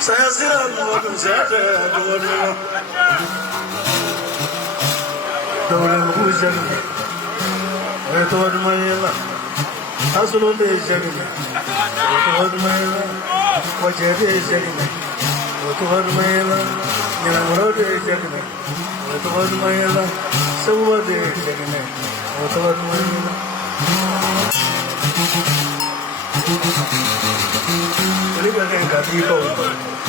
Saya siram, saya Dole Mujan, Retord Mayla, Absolute Jagna, Retord Mayla, Wajadi Jagna, Retord Mayla, Yanamode Jagna, Retord Mayla, Sawade Jagna, Retord Mayla. Live in Gatico.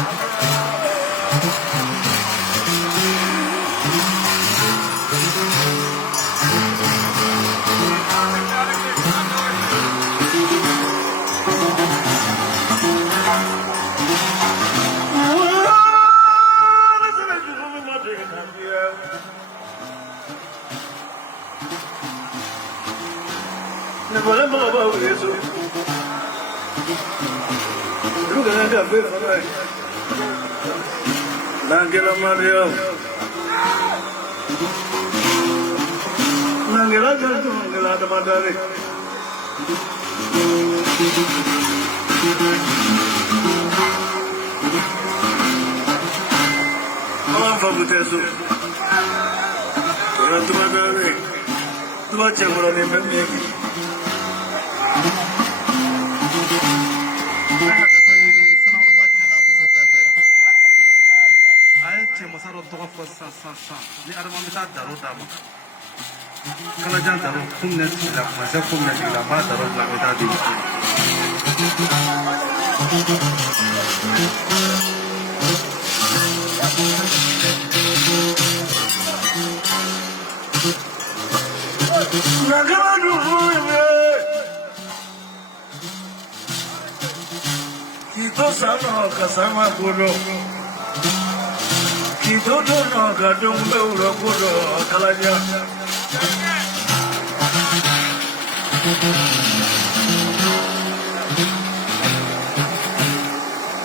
Nangela Mario Nangela Nangela Madari Alam Fabutesu Ratu Madari Dua Cemurani Memeki Masaro toka fasa sasa ni arama mita daro dama kala jan daro kumne la masa kumne la ba daro la mita di naganu kito sana kasama kulo Dodo no gadung beuro kudo kalanya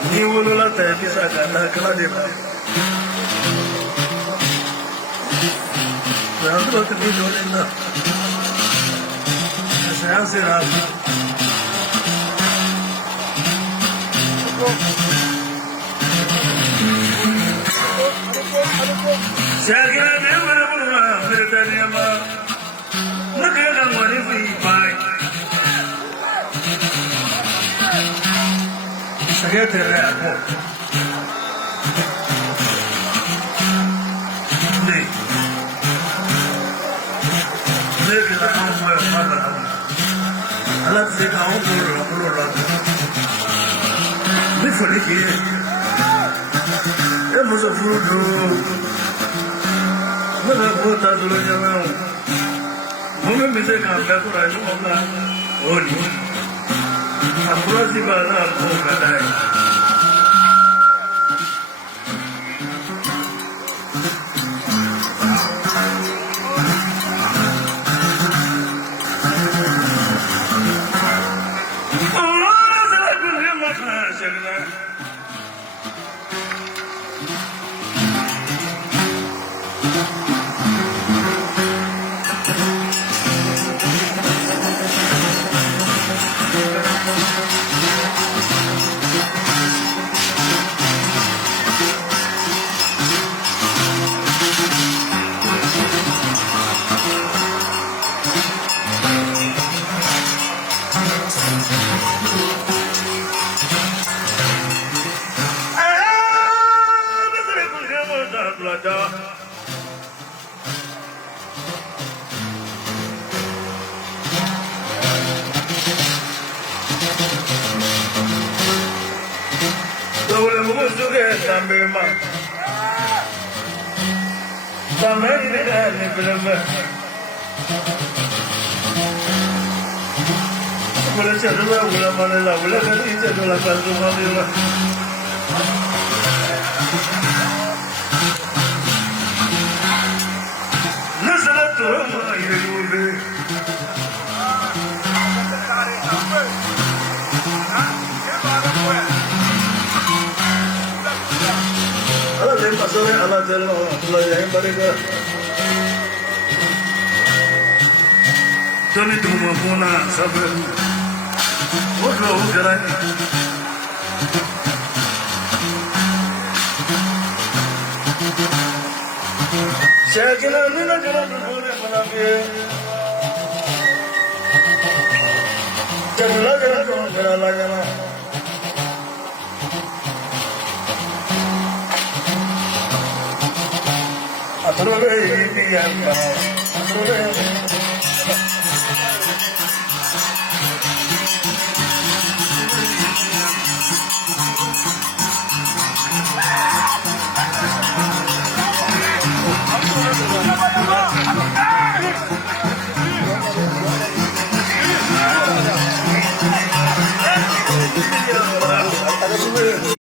ni wulula te bisa kata kalanya berarti waktu itu lena saya serah Jaga dewa berdaya ma, negara mana vipai. Saya terlalu. Ni, negara mana? Alat sekarang berapa? Ni faham Musa fudu, mana buat dulu jangan, mungkin bisa kamera kurang juga, oh ni, aku rasa bana aku kadai. Tony tu mapuna sabe, outro lugar. Checking on the I